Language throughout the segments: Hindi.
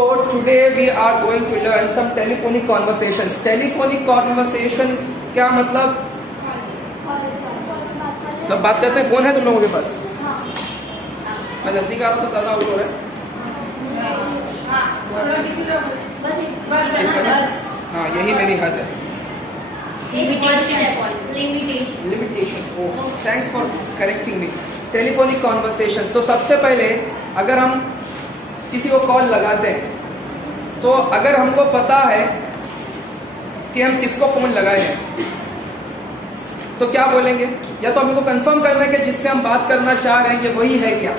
So today we are going to learn some telephonic conversations. Telephonic conversation क्या मतलब? सब बात करते हैं, फोन है तुम लोगों के पास? मैं नजदीक आ रहा हूँ तो ज्यादा आउट हो रहा है। हाँ यही मेरी हद है। Limitation. Thanks for correcting me. Telephonic conversations. तो सबसे पहले अगर हम किसी को कॉल लगाते हैं तो अगर हमको पता है कि हम किसको फोन लगाए हैं तो क्या बोलेंगे? या तो हमको कंफर्म करना है कि जिससे हम बात करना चाह रहे हैं ये वही है क्या?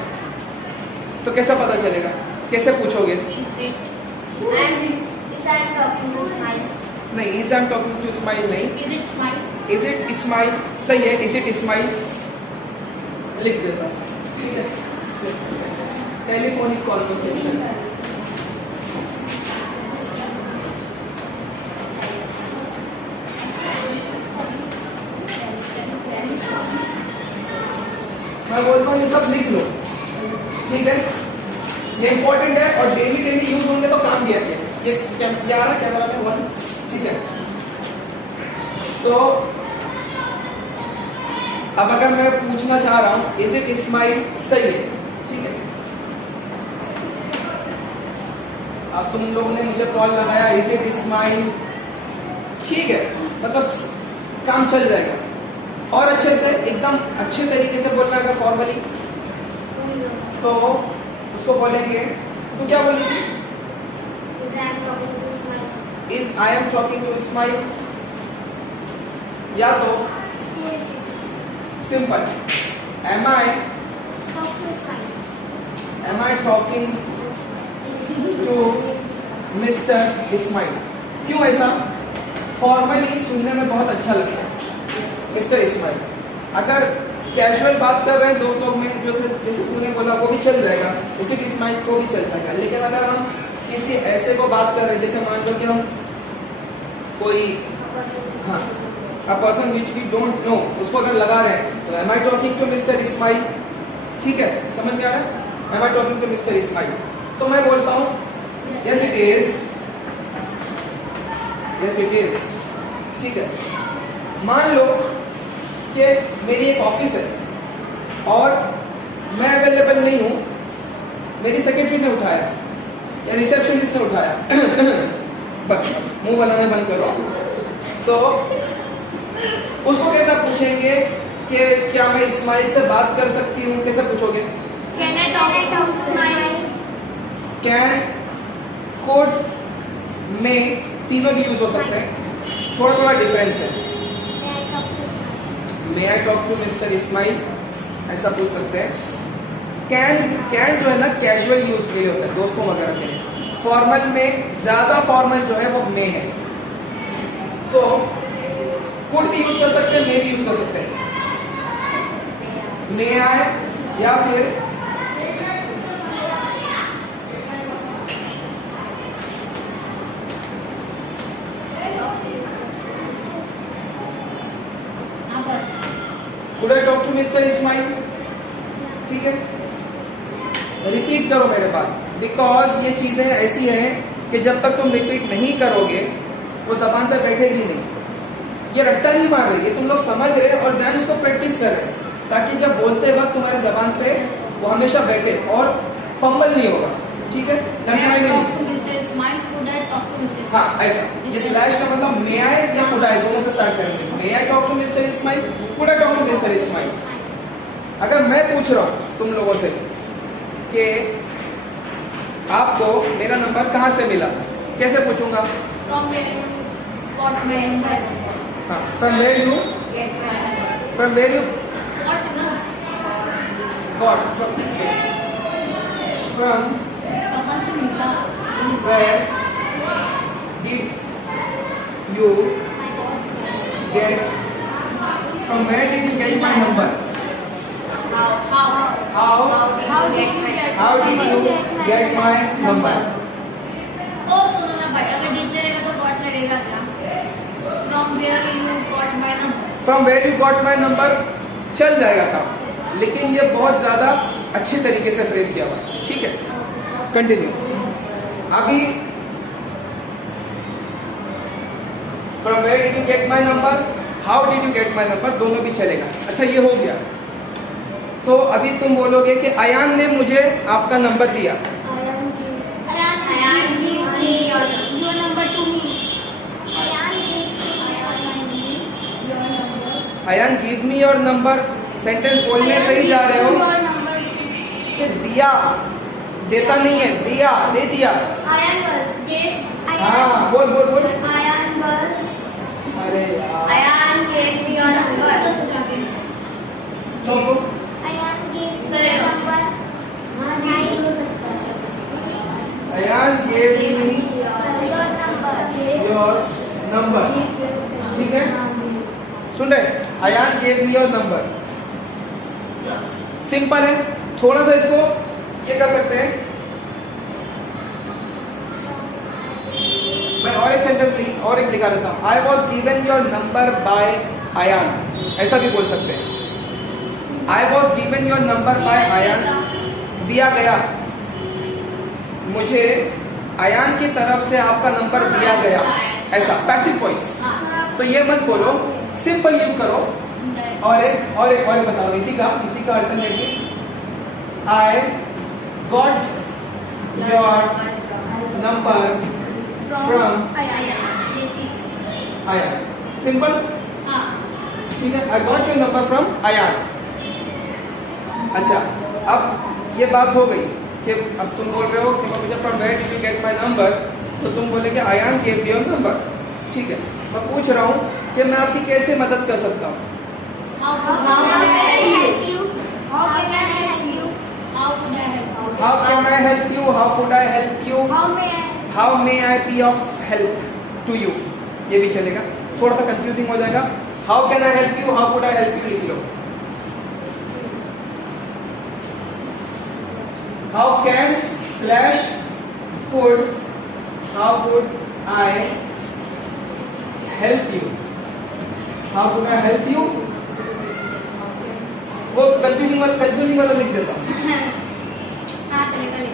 तो कैसे पता चलेगा? कैसे पूछोगे? नहीं, is I am talking to Ismail नहीं। Is it Ismail? सही है, इज इट इस्माइल लिख देता हूँ। ठीक है, टेलीफोनिक कॉन्वर्सेशन। मैं बोलता हूँ ये सब लिख लो, ठीक है? ये इंपॉर्टेंट है और डेली यूज होंगे तो काम भी आते हैं। ये क्या आ रहा है कैमरा में? 1, ठीक है। तो अब अगर मैं पूछना चाह रहा हूं इज इट इस्माइल, सही है, ठीक है। अब तुम लोगों ने मुझे कॉल लगाया, इज इट इस्माइल, ठीक है, मतलब काम चल जाएगा। और अच्छे से एकदम अच्छे तरीके से बोलना है फॉर्मली तो उसको बोलेंगे, तो क्या बोलेंगे? Is I am talking to Ismail, या तो simple am I talking to mister Ismail. क्यों ऐसा? फॉर्मली सुनने में बहुत अच्छा लगता है मिस्टर इस्माइल। अगर कैजुअल बात कर रहे हैं दोस्त लोग में जो जैसे तूने बोला वो भी चल जाएगा, इसी इस्माइल को भी चल जाएगा। लेकिन अगर हम किसी ऐसे को बात कर रहे हैं जैसे मान लो कि हम कोई a person which we don't know उसको अगर लगा रहे हैं तो am I talking to Mr. Ismail, ठीक है, समझ में आ रहा है? am I talking to Mr. Ismail? तो मैं बोलता हूँ yes it is, yes it is, ठीक है। मान लो कि मेरी एक ऑफिस है और मैं अवेलेबल नहीं हूं, मेरी सेक्रेटरी ने उठाया या रिसेप्शनिस्ट ने उठाया बस मुंह बनाने बंद करो। तो उसको कैसा पूछेंगे कि क्या मैं इस्माइल से बात कर सकती हूँ? कैसे पूछोगे? Can I talk to Ismail? Can, could, may तीनों भी यूज हो सकते हैं, थोड़ा थोड़ा डिफरेंस है। May I talk to mister Ismail ऐसा पूछ सकते हैं। कैन जो है ना कैजुअल यूज के लिए होता है, दोस्तों वगैरह के लिए। फॉर्मल में ज्यादा फॉर्मल जो है वो मे है। तो कुड भी यूज कर सकते हैं, मे भी यूज कर सकते हैं। मे आई या फिर could I talk to mister Ismail, ठीक है। रिपीट करो मेरे बात, बिकॉज ये चीजें ऐसी हैं कि जब तक तुम रिपीट नहीं करोगे वो जबान पे बैठेगी नहीं। ये रट्टा नहीं मार रही है, तुम लोग समझ रहे और देन उसको प्रैक्टिस कर रहे ताकि जब बोलते वक्त तुम्हारे जबान पे वो हमेशा बैठे और फंबल नहीं होगा, ठीक है? हाँ ऐसा, ये स्लैश का मतलब मे आई या कुड आई दोनों से स्टार्ट करेंगे। May I talk to mister Ismail, could I talk to mister Ismail. अगर मैं पूछ रहा हूँ तुम लोगों से कि आपको मेरा नंबर कहाँ से मिला, कैसे पूछूंगा? हाँ, from where you got, from where did you get my number? How did you get my number? सुनो ना भाई, अगर देखते रहेगा तो गॉट लगेगा क्या? From where you got my number? From where you got my number चल जाएगा काम, लेकिन ये बहुत ज्यादा अच्छे तरीके से फ्रेम किया हुआ, ठीक है? कंटिन्यू। अभी from where did you get my number, how did you get my number, दोनों भी चलेगा। अच्छा ये हो गया। तो अभी तुम बोलोगे कि अयान ने मुझे आपका नंबर दिया। Ayan give me your number, sentence बोलने सही जा रहे हो। कि दिया, देता नहीं है, दिया, दे दिया। हाँ बोल बोल बोल। अरे चुप। Ayan gave me your number, ठीक है, सुन रहे? Ayan gave me your number, simple है। थोड़ा सा इसको ये कर सकते हैं, मैं और एक सेंटेंस और एक लिखा देता हूँ। I was given your number by Ayan, ऐसा भी बोल सकते हैं। I was given your number by Ayan, दिया गया, मुझे अयान की तरफ से आपका नंबर दिया गया, ऐसा पैसिव वॉइस। तो ये मत बोलो, सिंपल यूज करो। और एक बताओ इसी का alternative. I got your number from Ayan, simple, ठीक है। I got your number from Ayan. अच्छा, अब ये बात हो गई कि अब तुम बोल रहे हो कि मुझे from where did you get my number, तो तुम बोले कि अयान गेव योर नंबर, ठीक है। मैं पूछ रहा हूँ कि मैं आपकी कैसे मदद कर सकता हूँ। How can I help you? How can I help you? How could I help you? How may I be of help to you? ये भी चलेगा, थोड़ा सा कंफ्यूजिंग हो जाएगा। How can I help you? How could I help you लिख लो। How can slash could, how could I help you? How could I help you? वो कंफ्यूजिंग वाला लिख देता हूँ।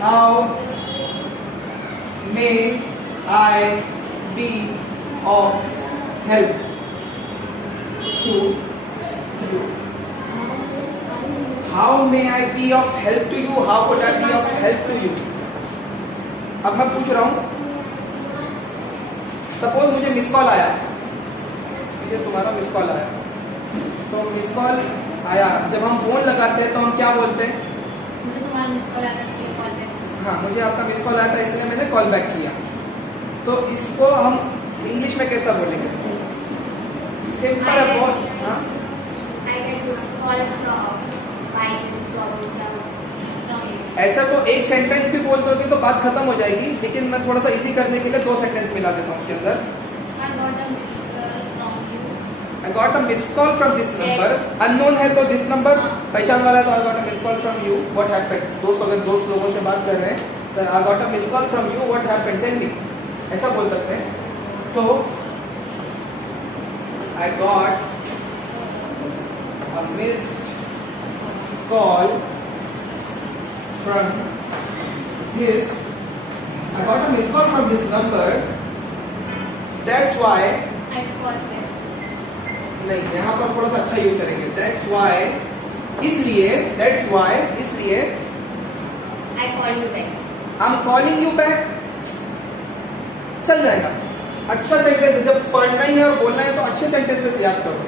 How may I be of help to you? How may I be of help to you? How could I be of help to you? अब मैं पूछ रहा हूँ, सपोज मुझे मिस कॉल आया, मुझे तुम्हारा मिस कॉल आया, तो मिस कॉल आया, जब हम फोन लगाते हैं तो हम क्या बोलते हैं? मुझे तुम्हारा मिस कॉल आया, इसलिए कॉल बैक। हाँ, मुझे आपका मिस कॉल आया था इसलिए मैंने कॉल बैक किया। तो इसको हम इंग्लिश में कैसा बोलेंगे? सिंपल है बहुत। हाँ, ऐसा तो एक सेंटेंस भी बोल दोगे तो बात खत्म हो जाएगी, लेकिन मैं थोड़ा सा इजी करने के लिए 2 सेंटेंस मिला देता हूँ उसके अंदर। I got a missed call from this number. Unknown है तो this number पहचान वाला है, तो I got a missed call from you. What happened? अगर दोस्त लोगों से बात कर रहे हैं तो I got a missed call from you. What happened? Tell me. ऐसा बोल सकते हैं। तो I got a missed call from this. I got a missed call from this number. That's why. I called back. नहीं, यहाँ पर थोड़ा सा अच्छा यूज करेंगे। That's why, इसलिए, that's why, इसलिए। I called you back. I'm calling you back। चल जाएगा, अच्छा सेंटेंस है। जब पढ़ना ही है और बोलना है तो अच्छे सेंटेंसेस याद करो।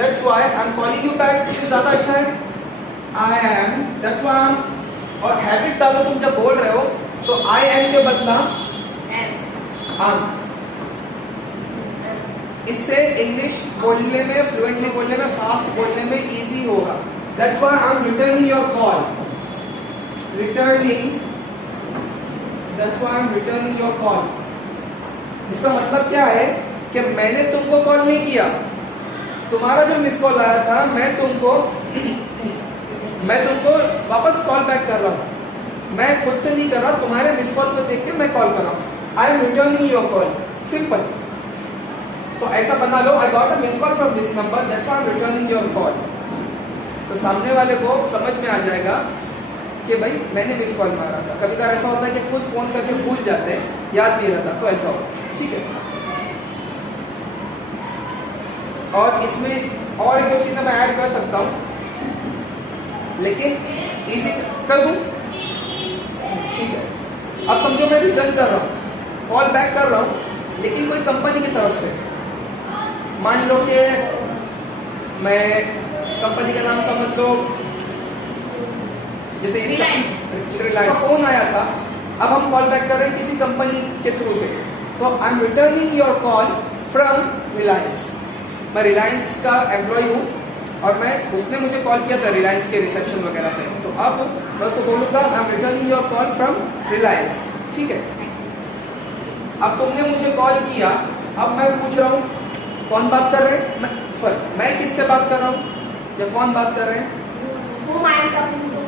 That's why I'm calling you back इससे ज्यादा अच्छा है। I am, that's why I'm, और हैबिट डालो तुम जब बोल रहे हो तो I am के बदला am। इससे इंग्लिश बोलने में, फ्लुएंटली बोलने में, फास्ट बोलने में इजी होगा। That's why I'm returning your call. Returning. That's why I'm returning your call. इसका मतलब क्या है कि मैंने तुमको कॉल नहीं किया, तुम्हारा जो मिस कॉल आया था मैं तुमको वापस कॉल बैक कर रहा हूँ। मैं खुद से नहीं कर रहा, तुम्हारे मिस कॉल को देख के मैं कॉल कर रहा हूँ। I am returning your call, simple. तो ऐसा बना लो, I got a miss call from this number, that's why I am returning your call. तो सामने वाले को समझ में आ जाएगा कि भाई मैंने मिस कॉल मारा था। कभी कभार ऐसा होता है कि खुद फोन करके भूल जाते हैं, याद नहीं रहता, तो ऐसा होता, ठीक है। और इसमें और एक दो चीजें मैं ऐड कर सकता हूँ, लेकिन इजी कर दूं, ठीक है। अब समझो मैं रिटर्न कर रहा हूँ, कॉल बैक कर रहा हूँ, लेकिन कोई कंपनी की तरफ से, मान लो कि मैं कंपनी का नाम समझ लो, जैसे रिलायंस फोन आया था, अब हम कॉल बैक कर रहे हैं किसी कंपनी के थ्रू से, तो आई am returning your call from Reliance. मैं रिलायंस का एम्प्लॉय हूँ और मैं उसने मुझे कॉल किया था रिलायंस के रिसेप्शन वगैरह पे, तो अब मैं उसको बोलूँगा आई am returning your call from Reliance, ठीक है। अब तुमने मुझे कॉल किया, अब मैं पूछ रहा हूँ कौन बात कर रहे हैं, मैं किससे बात कर रहा हूँ या कौन बात कर रहे हैं? Whom I am talking to.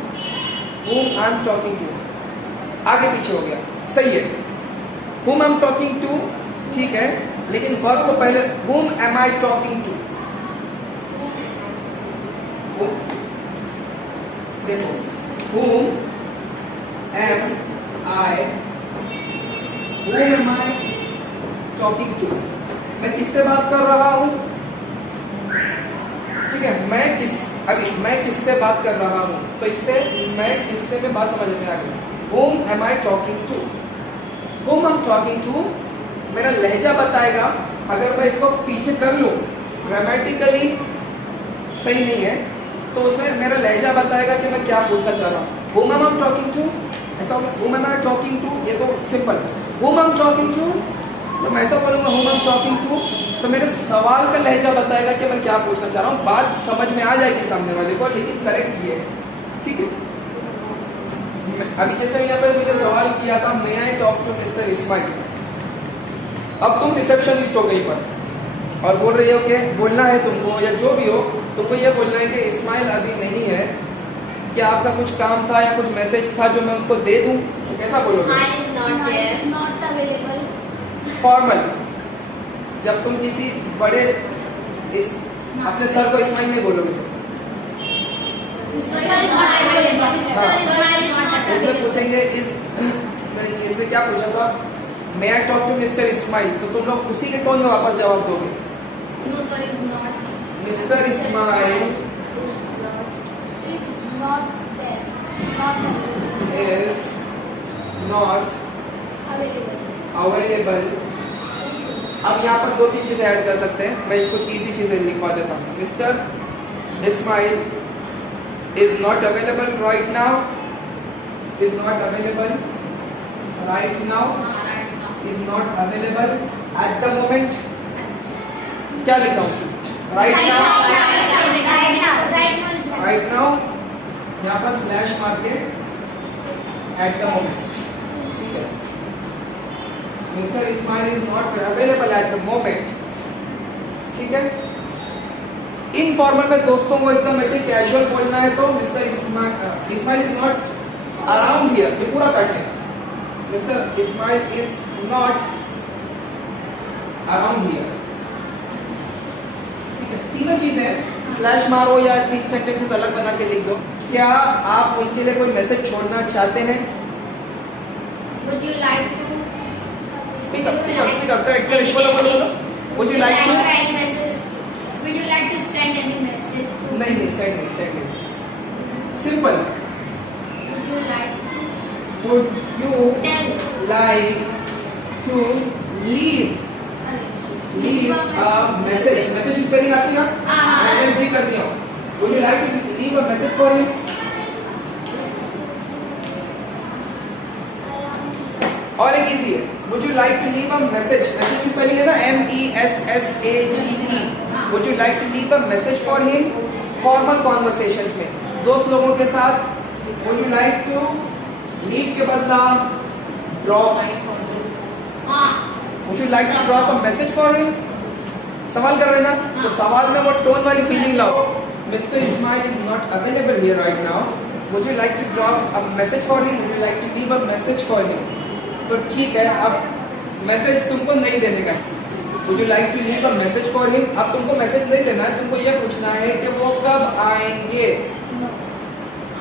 Whom I am talking to, आगे पीछे हो गया, सही है। Whom I am talking to, ठीक है, लेकिन वर्ब को पहले whom am I talking to, देखो whom am I talking to, मैं किससे बात कर रहा हूं, ठीक है। मैं किससे बात कर रहा हूं, तो इससे मैं किससे में बात समझ में आ गई। whom am I talking to, whom I'm talking to मेरा लहजा बताएगा। अगर मैं इसको पीछे कर लूं, ग्रामेटिकली सही नहीं है, तो उसमें मेरा लहजा बताएगा कि मैं क्या पूछना चाह रहा हूँ। whom am I talking to, ऐसा होगा whom am I talking to, ये तो simple. whom I'm talking to, तो मैं ऐसा बोलूंगा whom I'm talking to, तो मेरे सवाल का लहजा बताएगा कि मैं क्या पूछना चाह रहा हूँ। बात समझ में आ जाएगी सामने वाले को, लेकिन करेक्ट ये है, ठीक है। अभी जैसे यहाँ पे मुझे सवाल किया था, may I talk to mister Ismail. अब तुम रिसेप्शनिस्ट हो गई पर और बोल रही हो कि बोलना है तुमको, या जो भी हो, तुमको ये बोलना है कि इस्माइल अभी नहीं है, क्या आपका कुछ काम था या कुछ मैसेज था जो मैं उनको दे दूं, तो कैसा बोलोगे? Not available. फॉर्मल। जब तुम किसी बड़े अपने सर को इस्माइल नहीं बोलोगे तो उसमें पूछेंगे इसमें क्या पूछा था, may I talk to mister Ismail, तो तुम लोग उसी के टोन में वापस जवाब दोगे। Mister Ismail is not available. अब यहाँ पर दो तीन चीजें ऐड कर सकते हैं, मैं कुछ इजी चीजें लिखवा देता हूँ। Mister Ismail is not available right now, is not available right now, is not available at the moment। क्या लिखा हूँ? right now, यहाँ पर स्लैश मार के at the moment, ठीक है। Mister Ismail is not available at the moment, ठीक है। इनफॉर्मल में दोस्तों को एकदम ऐसे कैजुअल बोलना है तो mister Ismail is not around here, ये पूरा काट लेना। Mister Ismail is not around here, ठीक है। तीनों चीजें स्लैश मारो या तीन सेंटेंसेस अलग बना के लिख दो। क्या आप उनके लिए कोई मैसेज छोड़ना चाहते हैं? Would you like to speak up, correct, बोलो। Would you like to any message? Would you like to send any message to? नहीं, send नहीं, simple। Would you like to? Would you like to leave a message? Message की स्पेलिंग आती है ना? MSG करनी हो। Would you like to leave a message for him? और एक इजी है, Would you like to leave a message? Message की स्पेलिंग है ना MESSAGE। Would you like to leave a message for him? Formal conversations में दोस्त लोगों के साथ Would you like to leave के बदला drop? Would you like to drop a message for him? सवाल कर रहे ना, तो सवाल में वो टोन वाली फीलिंग लाओ। Mr. Ismail is not available here right now. Would you like to drop a message for him? Would you like to leave a message for him? तो ठीक है, अब मैसेज तुमको नहीं देने का है। Would you like to leave a message for him? अब तुमको मैसेज नहीं देना है, तुमको ये पूछना है कि वो कब आएंगे।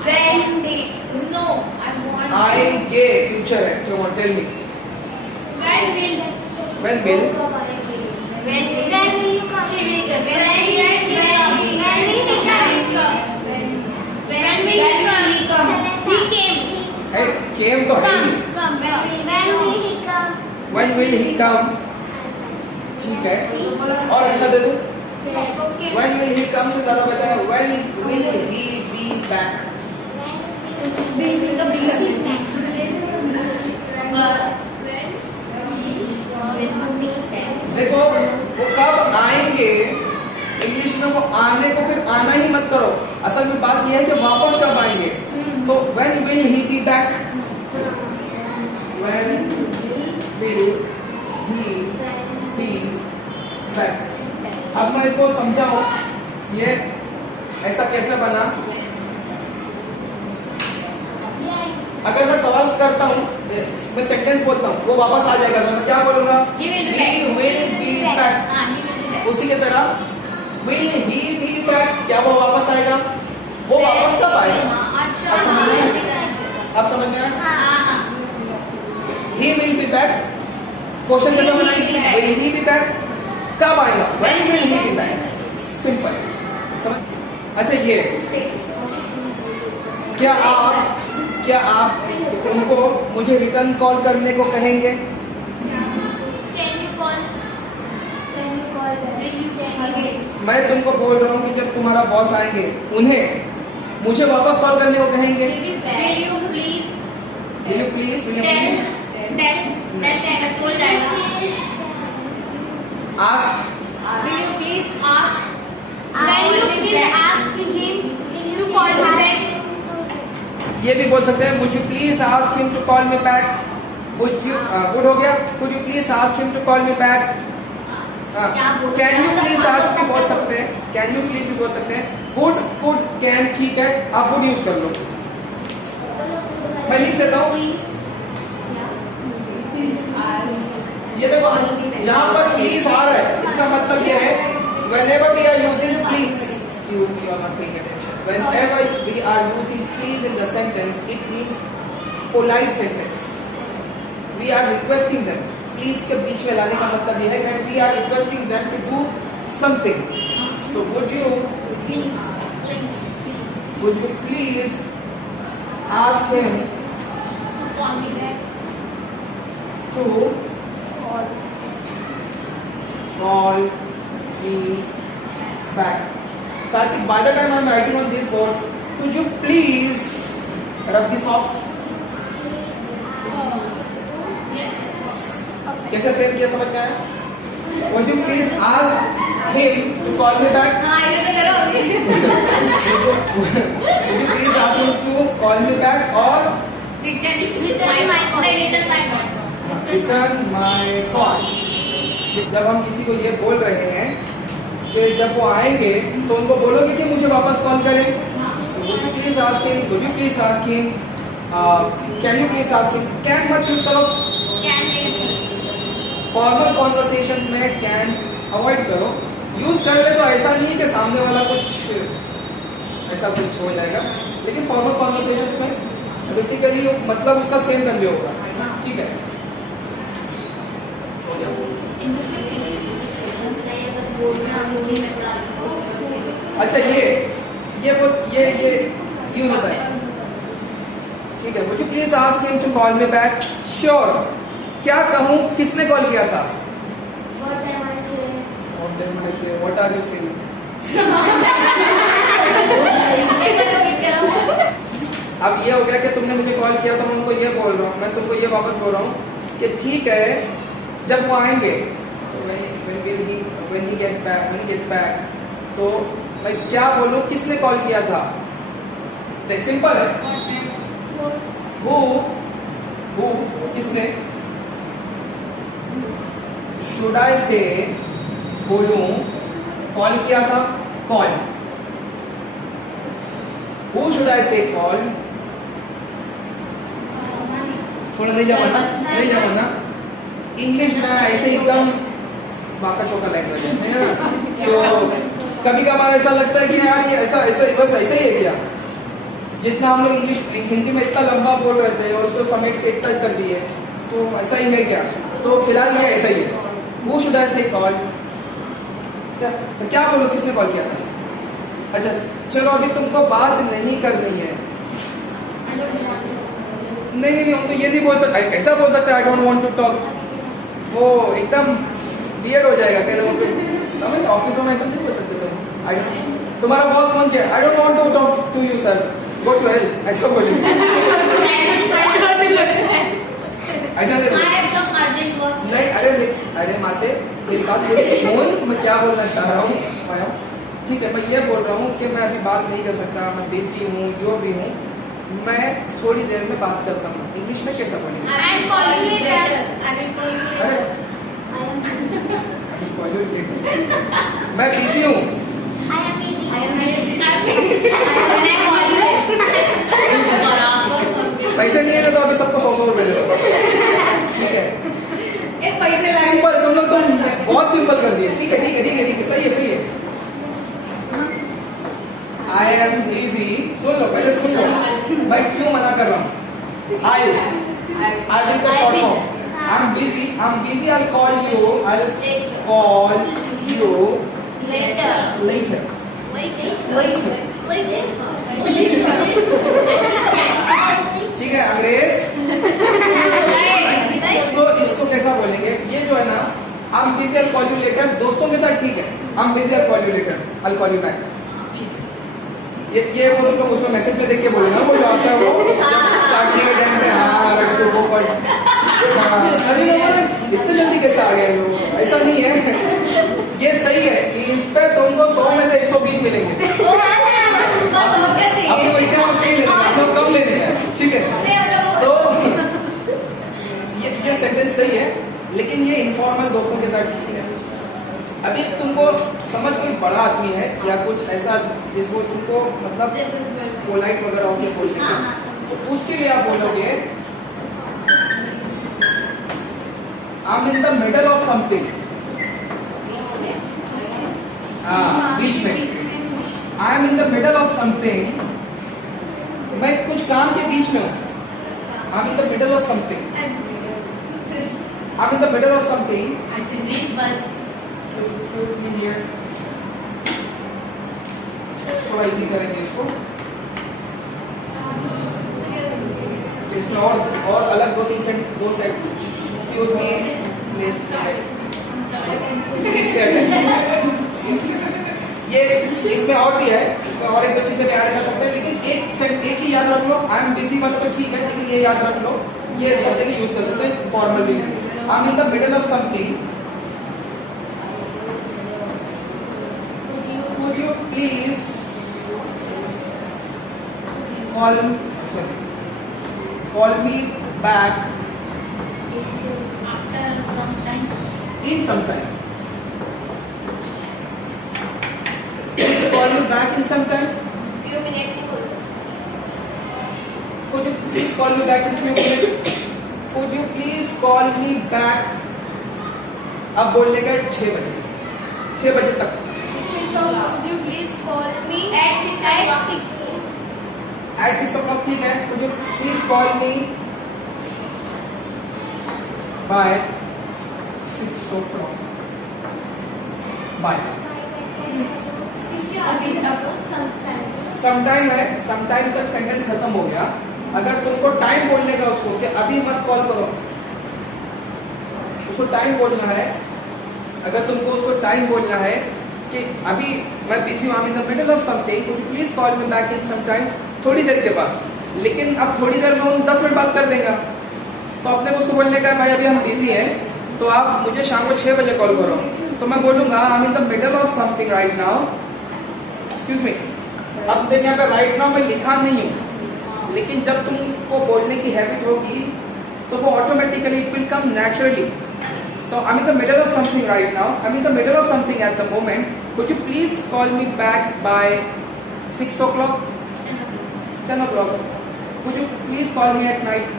When they No, I'm born. आएंगे फ्यूचर है, come on tell me. When will? When will? When will you come? When will you come? When will he come? He came. Hey, came तो है नहीं. Come. When will he come? When will he come? ठीक है. और अच्छा दे दूं. Okay. When will he come से ज़्यादा बेहतर है. When will he be back? देखो वो कब आएंगे, इंग्लिश में वो आने को फिर आना ही मत करो. असल में बात यह है कि वापस कब आएंगे. तो when will he be back? When will he be back? अब मैं इसको समझाऊं, ये ऐसा कैसे बना. अगर मैं सवाल करता हूँ, मैं सेंटेंस बोलता हूँ, वो वापस आ जाएगा तो मैं क्या बोलूंगा? He will be back. उसी के तरह will he be back, क्या वो वापस आएगा? वो वापस कब आएगा? आप समझ में आया? He will be back. Question कैसे बनाएंगे? Will he be back? कब आएगा? When will he be back? Simple. समझ? अच्छा ये क्या आप उनको मुझे रिटर्न कॉल करने को कहेंगे? मैं तुमको बोल रहा हूँ कि जब तुम्हारा बॉस आएंगे, उन्हें मुझे वापस कॉल करने को कहेंगे. Will you please ask. Will you please ask? Will you please ask him to call me back? ये भी बोल सकते हैं. Would you please ask him to call me back? Would you good हो गया? Could you please ask him to call me back? Can you please ask भी बोल सकते हैं. Can you please भी बोल सकते हैं. Could can ठीक है, आप would यूज कर लो. मैं लिख देता हूँ. ये देखो यहाँ पर प्लीज आ रहा है, इसका मतलब ये है whenever we are using please, excuse me, you are not paying attention. Whenever we are using please in the sentence, it means polite sentence. We are requesting them. Please के बीच में लाने का मतलब यह है that we are requesting them to do something. So would you please ask him To call me back. to call me back. Karthik, by the time I am writing on this board, could you please rub this off? Yes. कैसे फ्रेम किया समझ में आया? Would you please ask him to call me back? हाँ ऐसे करो अभी. Would you please ask him to call me back or return my call? जब हम किसी को ये बोल रहे हैं कि जब वो आएंगे तो उनको बोलोगे कि मुझे वापस कॉल करें. Would you please ask him? Would you please ask him? Can you please ask him? Can मत यूज करो. फॉर्मल कॉन्वर्सेशंस में कैन अवॉइड करो. यूज कर ले तो ऐसा नहीं कि सामने वाला ऐसा कुछ हो जाएगा, लेकिन फॉर्मल कॉन्वर्सेशंस में बेसिकली मतलब उसका सेम करने होगा. ठीक है. अच्छा ये यूज होता है. ठीक है. Would you please ask him to call me back? Sure. क्या कहूँ, किसने कॉल किया था? What am I saying? What are you saying? अब ये हो गया कि तुमने मुझे कॉल किया तो मैं उनको ये बोल रहा हूँ, मैं तुमको ये वापस बोल रहा हूँ कि ठीक है जब वो आएंगे तो when he gets back तो मैं क्या बोलूँ, किसने कॉल किया था? देख सिंपल है. Who किसने? Should I say बोलूं कॉल किया था? Call. Who should I say call? थोड़ा नहीं जमाना. इंग्लिश में ऐसे एकदम बाका चौका लैंग्वेज है ना, तो कभी कभार ऐसा लगता है कि यार ये ऐसा बस ऐसे ही है क्या. जितना हम लोग इंग्लिश हिंदी में इतना लंबा बोल रहे थे और उसको समेट के इतना कर दिए, तो ऐसा ही है क्या? तो फिलहाल ये ऐसा ही है। वो शुड आई से कॉल, क्या बोलो किसने कॉल किया था? अच्छा चलो, अभी तुमको बात नहीं करनी है। नहीं, हम तो ये नहीं बोल सकते। कैसा बोल सकते? I don't want to talk, वो एकदम वियर्ड हो जाएगा। कैसे समझ? ऑफिस में ऐसा नहीं बोल सकते तुम। तुम्हारा बॉस फोन किया, I don't want to talk to you sir, go to hell, ऐसा बोलिए। ऐसा नहीं, अरे माते मेरी बात सुन, मैं क्या बोलना चाह रहा हूँ। ठीक है, मैं ये बोल रहा हूँ कि मैं अभी बात नहीं कर सकता, मैं बिजी हूँ, जो भी हूँ, मैं थोड़ी देर में बात करता हूँ। इंग्लिश में कैसा बोलेंगे? मैं बिजी हूँ। पैसे नहीं है ना, तो अभी सबको 100 रुपए दे दो, ठीक है? सिंपल, तुम लोग तो बहुत सिंपल कर दिए। ठीक है, सही है। आई एम बिजी, सुन लो, पहले सुन लो, मैं क्यों मना कर रहा हूँ। आई विल का short form, I am busy, I call you later. ठीक है अंग्रेज। तो इसको कैसा बोलेंगे? ये जो है ना, I am busy, I call you later, दोस्तों के साथ ठीक है, I am busy, I call you later, I call you back. ये वो तो उसमें मैसेज में देख के बोलेगा, वो जो आता है वो काटने के टाइम पे, हाँ रट्टू वो पढ़, अभी लोग इतने जल्दी कैसे आ गए लोग? ऐसा नहीं है, ये सही है कि इस पे तुमको 100 में से 120 मिलेंगे। अपने को इतने मार्क्स नहीं लेने, अपने को कम लेने हैं, ठीक है? तो ये सेंटेंस सही है, लेकिन ये इनफॉर्मल दोस्तों के साथ ठीक है। अभी तुमको समझ कोई बड़ा आदमी है या कुछ ऐसा जिसको तुमको मतलब पोलाइट वगैरह होके बोलते हैं, तो उसके लिए आप बोलोगे I am in the middle of something. बीच में, I am in the middle of something, मैं कुछ काम के बीच में हूँ। I am in the middle of something, I am in the middle of something. Excuse me here. थोड़ा इजी करेंगे इसको, इसमें और अलग दो सेट। Excuse me, please. ये इसमें और भी है, इसमें और एक दो चीजें भी ऐड कर सकते हैं, लेकिन एक ही याद रख लो। आई एम बिजी वाला तो ठीक है, लेकिन ये याद रख लो, ये सब जगह यूज कर सकते हैं फॉर्मल भी। आई am in the middle of something, could you please call me back after some time, in some time? Call me back in some time? few minutes Could you please call me back in few minutes? Could you please call me back? अब बोलने का 6 बजे, 6 बजे तक। Could you please call me at 6? At 6 o'clock ठीक है। Could you please call me by 6 o'clock? Bye. Sometime है, sometime तक सेंटेंस खत्म हो गया। अगर तुमको टाइम बोलने का उसको कि अभी मत कॉल करो, उसको टाइम बोलना है। अगर तुमको उसको टाइम बोलना है कि अभी मैं बिजी हूँ, in the middle of something, could you please call me back in some time, थोड़ी देर के बाद। लेकिन अब थोड़ी देर में हम 10 मिनट बात कर देगा, तो अपने को उसको बोलने का भाई अभी हम बिजी हैं, तो आप मुझे शाम को 6 बजे कॉल करो। तो मैं बोलूंगा आई am in the middle of something right now, excuse me. अब देखिए यहाँ पे राइट नाउ मैं लिखा नहीं हूँ, लेकिन जब तुमको बोलने की हैबिट होगी तो वो automatically it will come naturally. So I'm in the middle of something right now. I'm in the middle of something at the moment. Could you please call me back by 6 o'clock? 10 o'clock. Could you please call me at night?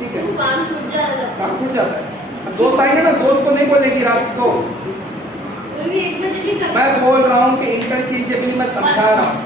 ठीक है। काम छूट जाता है। काम छूट जाता है। अब दोस्त आएंगे ना, दोस्त को नहीं बोलेगी रात को। मैं बोल रहा हूँ कि इंटरचेंजेबली मैं समझा रहा हूँ।